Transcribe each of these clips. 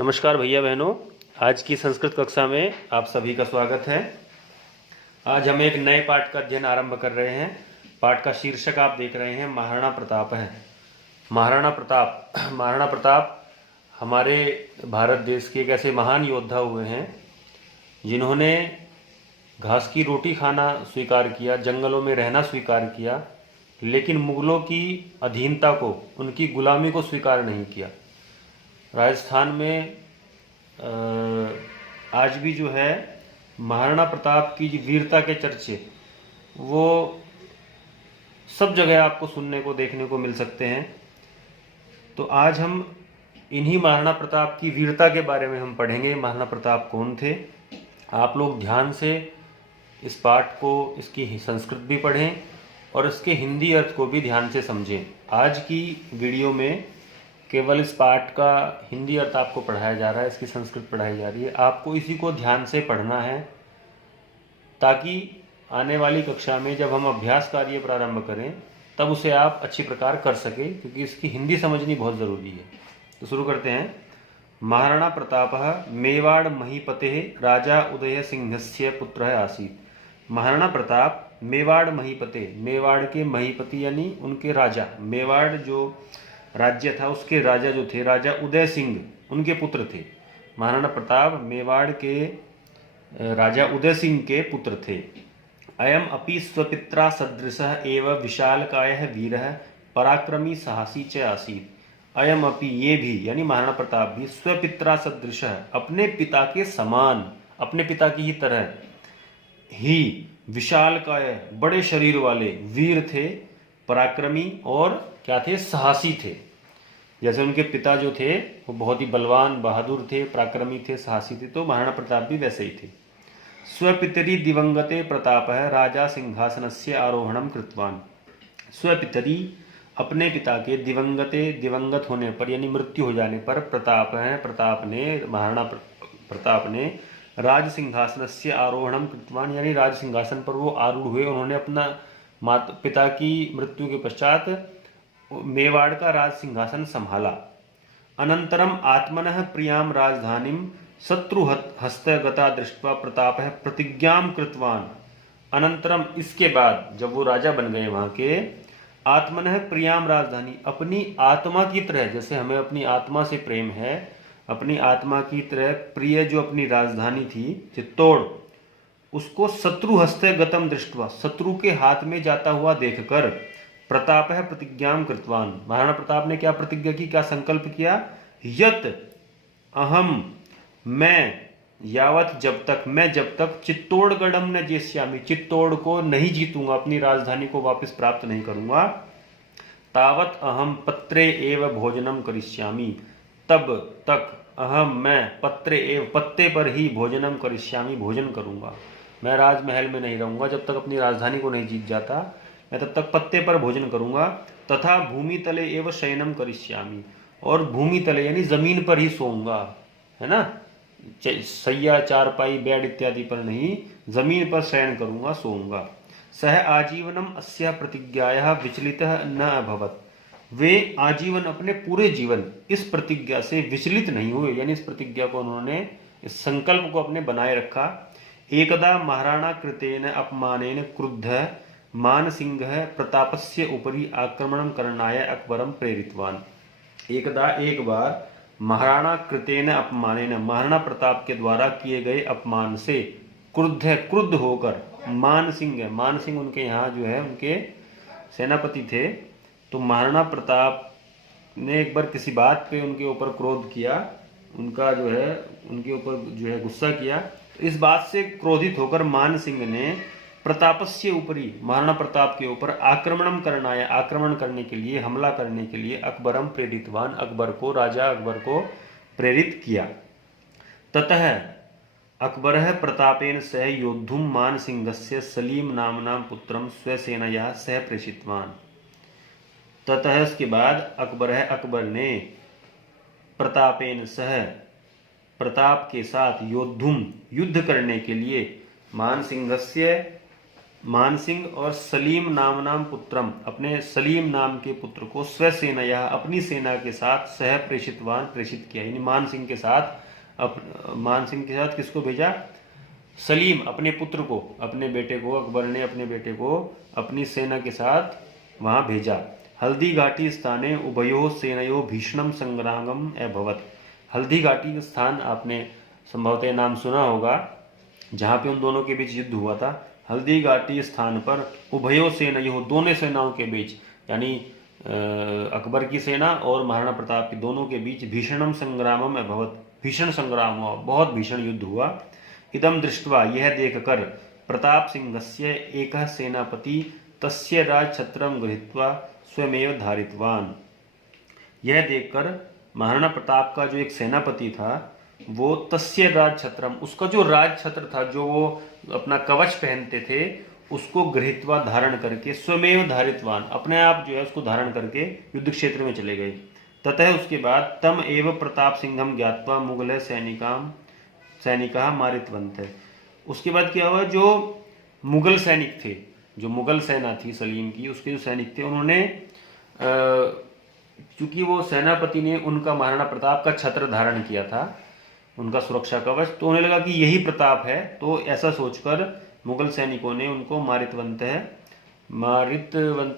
नमस्कार भैया बहनों, आज की संस्कृत कक्षा में आप सभी का स्वागत है। आज हम एक नए पाठ का अध्ययन आरंभ कर रहे हैं। पाठ का शीर्षक आप देख रहे हैं, महाराणा प्रताप है। महाराणा प्रताप हमारे भारत देश के एक ऐसे महान योद्धा हुए हैं जिन्होंने घास की रोटी खाना स्वीकार किया, जंगलों में रहना स्वीकार किया, लेकिन मुगलों की अधीनता को, उनकी गुलामी को स्वीकार नहीं किया। राजस्थान में आज भी जो है महाराणा प्रताप की जो वीरता के चर्चे वो सब जगह आपको सुनने को देखने को मिल सकते हैं। तो आज हम इन्हीं महाराणा प्रताप की वीरता के बारे में हम पढ़ेंगे। महाराणा प्रताप कौन थे। आप लोग ध्यान से इस पाठ को, इसकी संस्कृत भी पढ़ें और इसके हिंदी अर्थ को भी ध्यान से समझें। आज की वीडियो में केवल इस पाठ का हिंदी अर्थ आपको पढ़ाया जा रहा है, इसकी संस्कृत पढ़ाई जा रही है। आपको इसी को ध्यान से पढ़ना है ताकि आने वाली कक्षा में जब हम अभ्यास कार्य प्रारंभ करें तब उसे आप अच्छी प्रकार कर सकें, क्योंकि इसकी हिंदी समझनी बहुत ज़रूरी है। तो शुरू करते हैं। महाराणा प्रताप मेवाड़ महीपते राजा उदय सिंहस्य पुत्र आसीत्। महाराणा प्रताप मेवाड़ महीपते, मेवाड़ के महीपति यानी उनके राजा, मेवाड़ जो राज्य था उसके राजा जो थे, राजा उदय सिंह उनके पुत्र थे। महाराणा प्रताप मेवाड़ के राजा उदय सिंह के पुत्र थे। अयम अपि स्वपित्रा सदृशः एव विशालकायः वीरः पराक्रमी साहसी च आसीत्। अयम अपि, ये भी यानी महाराणा प्रताप भी, स्वपित्रा सदृशः अपने पिता के समान, अपने पिता की ही तरह ही, विशालकाय बड़े शरीर वाले, वीर थे, पराक्रमी और क्या थे, साहसी थे। जैसे उनके पिता जो थे वो बहुत ही बलवान बहादुर थे, पराक्रमी थे, साहसी थे, तो महाराणा प्रताप भी वैसे ही थे। स्वपितरी दिवंगते प्रताप राजा सिंहासनस्य आरोहणम कृतवान। स्वपितरी अपने पिता के, दिवंगते दिवंगत होने पर यानी मृत्यु हो जाने पर, महाराणा प्रताप ने राज सिंहासनस्य आरोहणम कृतवान यानी राज सिंहासन पर वो आरूढ़ हुए। उन्होंने अपना पिता की मृत्यु के पश्चात मेवाड़ का राज सिंहासन संभाला। अनंतरम आत्मनः प्रियाम राजधानीम शत्रु हस्तगता दृष्ट्वा प्रतापः प्रतिज्ञाम कृतवान। अनंतरम इसके बाद जब वो राजा बन गए वहां के, आत्मनः प्रियाम राजधानी, अपनी आत्मा की तरह, जैसे हमें अपनी आत्मा से प्रेम है, अपनी आत्मा की तरह प्रिय जो अपनी राजधानी थी चित्तौड़, उसको शत्रु हस्ते गतम दृष्टवा, शत्रु के हाथ में जाता हुआ देखकर, प्रताप है प्रतिज्ञाम कृतवान, महाराणा प्रताप ने क्या प्रतिज्ञा की, क्या संकल्प किया, यत अहम, मैं, यावत जब तक, मैं जब तक, चित्तौड़गढ़म न जेष्यामि, चित्तौड़ को नहीं जीतूंगा, अपनी राजधानी को वापस प्राप्त नहीं करूंगा, तावत अहम पत्रे एव भोजनम करिष्यामि, तब तक अहम, मैं, पत्रे एव, पत्ते पर ही, भोजनम करिष्यामि, भोजन करूंगा। मैं राजमहल में नहीं रहूंगा जब तक अपनी राजधानी को नहीं जीत जाता, मैं तब तक पत्ते पर भोजन करूंगा। तथा भूमि तले एव शयनम करिष्यामि, और भूमि तले यानी जमीन पर ही सोऊंगा, है ना, सैया चारपाई बेड इत्यादि पर नहीं, जमीन पर शयन करूंगा, सोऊंगा। सह आजीवनम अस्या प्रतिज्ञाया विचलितः न अभवत्, वे आजीवन, अपने पूरे जीवन इस प्रतिज्ञा से विचलित नहीं हुए, यानी इस प्रतिज्ञा को उन्होंने, इस संकल्प को अपने बनाए रखा। एकदा महाराणा कृतेन अपमानेन क्रुद्ध मानसिंह प्रतापस्य उपरि आक्रमणं करणाय अकबरम प्रेरितवान। एकदा, एक बार, महाराणा कृतेन अपमानेन, महाराणा प्रताप के द्वारा किए गए अपमान से, क्रुद्ध होकर, मानसिंह उनके यहाँ जो है उनके सेनापति थे, तो महाराणा प्रताप ने एक बार किसी बात पे उनके ऊपर क्रोध किया, उनका जो है उनके ऊपर जो है गुस्सा किया। इस बात से क्रोधित होकर मान सिंह ने प्रतापस्य ऊपरी, महाराणा प्रताप के ऊपर आक्रमण करनाया, आक्रमण करने के लिए, हमला करने के लिए, अकबरम प्रेरितवान, अकबर को, राजा अकबर को प्रेरित किया। ततः अकबरः प्रतापेन सह योद्धुम मान सिंहस्य सलीम नामनाम पुत्रम स्वसेनया सह प्रेषितवान। ततः इसके बाद अकबर ने प्रतापेन सह, प्रताप के साथ, योद्धुम युद्ध करने के लिए, मान सिंहस्य मानसिंह और सलीम नाम पुत्रम, अपने सलीम नाम के पुत्र को स्वसेनया, अपनी सेना के साथ सह प्रेषितवान, प्रेषित किया। यानी मानसिंह के साथ किसको भेजा? सलीम अपने पुत्र को, अपने बेटे को, अकबर ने अपने बेटे को अपनी सेना के साथ वहां भेजा। हल्दी घाटी स्थाने उभयो सेनयो भीषणम संग्रामम अभवत। हल्दी घाटी का स्थान आपने संभवतः नाम सुना होगा, जहां पे उन दोनों के बीच युद्ध हुआ था। हल्दी घाटी स्थान पर उभयो सेनयो, दोनों सेनाओं के बीच, यानी अकबर की सेना और महाराणा प्रताप की, दोनों के बीच भीषणम संग्रामम अभवत, भीषण संग्राम हुआ, बहुत भीषण युद्ध हुआ। इदम दृष्ट्वा, यह देखकर, प्रताप सिंहस्य एकः सेनापति तस्य राजछत्रम गृहीत्वा स्वयमेव धारितवान। यह देखकर महाराणा प्रताप का जो एक सेनापति था, वो तस्य राजछत्रम, उसका जो राजछत्र था, जो वो अपना कवच पहनते थे, उसको गृहीत्वा, धारण करके, स्वयमेव धारितवान, अपने आप जो है उसको धारण करके युद्ध क्षेत्र में चले गए। ततः उसके बाद तम एव प्रताप सिंहम ज्ञात्वा मुगल सैनिका मारितवंत। उसके बाद क्या हुआ, जो मुगल सैनिक थे, जो मुगल सेना थी सलीम की, उसके जो सैनिक थे, उन्होंने क्योंकि वो सेनापति ने उनका महाराणा प्रताप का छत्र धारण किया था, उनका सुरक्षा कवच, तो उन्हें लगा कि यही प्रताप है। तो ऐसा सोचकर मुगल सैनिकों ने उनको मारितवंत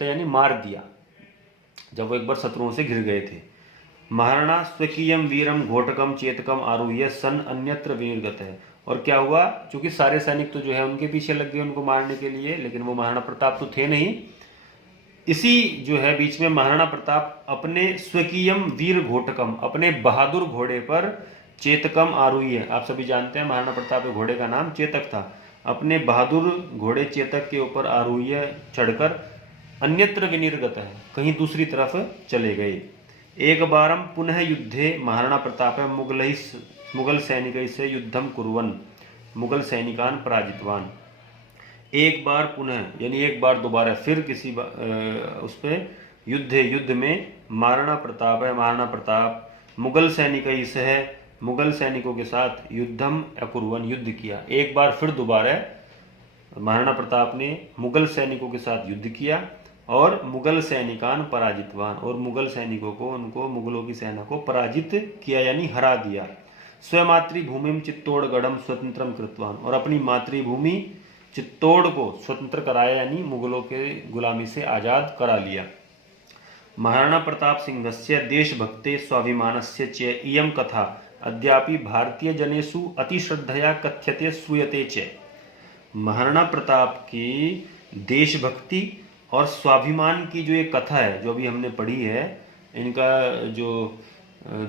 यानी मार दिया, जब वो एक बार शत्रुओं से घिर गए थे। महाराणा स्वकीयम वीरम घोटकम चेतकम आरुह्य सन अन्यत्र विनिर्गत है। और क्या हुआ, क्योंकि सारे सैनिक तो जो है उनके पीछे लग गए उनको मारने के लिए, लेकिन वो महाराणा प्रताप तो थे नहीं। इसी जो है बीच में महाराणा प्रताप अपने स्वकीयम वीर घोटकम, अपने बहादुर घोड़े पर, चेतकम आरुह्य, आप सभी जानते हैं महाराणा प्रताप के घोड़े का नाम चेतक था, अपने बहादुर घोड़े चेतक के ऊपर आरुह्य चढ़कर अन्यत्र विनिर्गत है, कहीं दूसरी तरफ चले गए। एक बारम पुनः युद्धे महाराणा प्रताप मुगल सैनिक से युद्धम कुर्वन् मुगल सैनिकान पराजितवान। एक बार पुनः यानी एक बार दोबारा, फिर किसी उस पे युद्ध में महाराणा प्रताप मुगल सैनिकों के साथ युद्धम अकुर्वन, युद्ध किया। एक बार फिर दोबारा महाराणा प्रताप ने मुगल सैनिकों के साथ युद्ध किया और मुगल सैनिकान पराजितवान, और मुगल सैनिकों को, उनको मुगलों की सेना को पराजित किया यानी हरा दिया। स्वमातृभूमिम चित्तौड़गढ़म स्वतंत्रम कृतवान, और अपनी मातृभूमि चित्तौड़ को स्वतंत्र कराया, यानी मुगलों के गुलामी से आजाद करा लिया। महाराणा प्रताप सिंहस्य देशभक्ते स्वाभिमानस्य च इयं कथा अद्यापि भारतीय जनेषु अतिश्रद्धया कथ्यते श्रूयते च। महाराणा प्रताप की देशभक्ति और स्वाभिमान की जो एक कथा है, जो अभी हमने पढ़ी है, इनका जो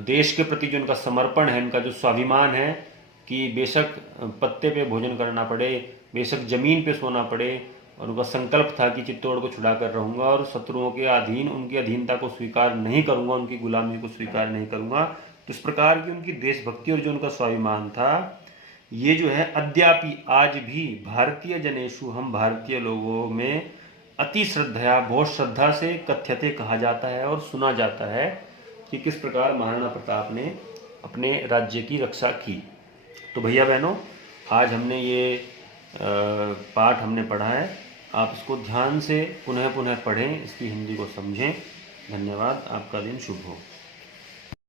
देश के प्रति जो इनका समर्पण है, इनका जो स्वाभिमान है कि बेशक पत्ते पे भोजन करना पड़े, बेशक जमीन पे सोना पड़े, और उनका संकल्प था कि चित्तौड़ को छुड़ा कर रहूंगा और शत्रुओं के अधीन, उनकी अधीनता को स्वीकार नहीं करूंगा, उनकी गुलामी को स्वीकार नहीं करूंगा। तो इस प्रकार की उनकी देशभक्ति और जो उनका स्वाभिमान था, ये जो है अद्यापि, आज भी, भारतीय जनेषु, हम भारतीय लोगों में, अति श्रद्धया, बहुत श्रद्धा से, कथ्यते, कहा जाता है और सुना जाता है कि किस प्रकार महाराणा प्रताप ने अपने राज्य की रक्षा की। तो भैया बहनों, आज हमने ये पाठ हमने पढ़ा है, आप इसको ध्यान से पुनः पढ़ें, इसकी हिंदी को समझें। धन्यवाद, आपका दिन शुभ हो।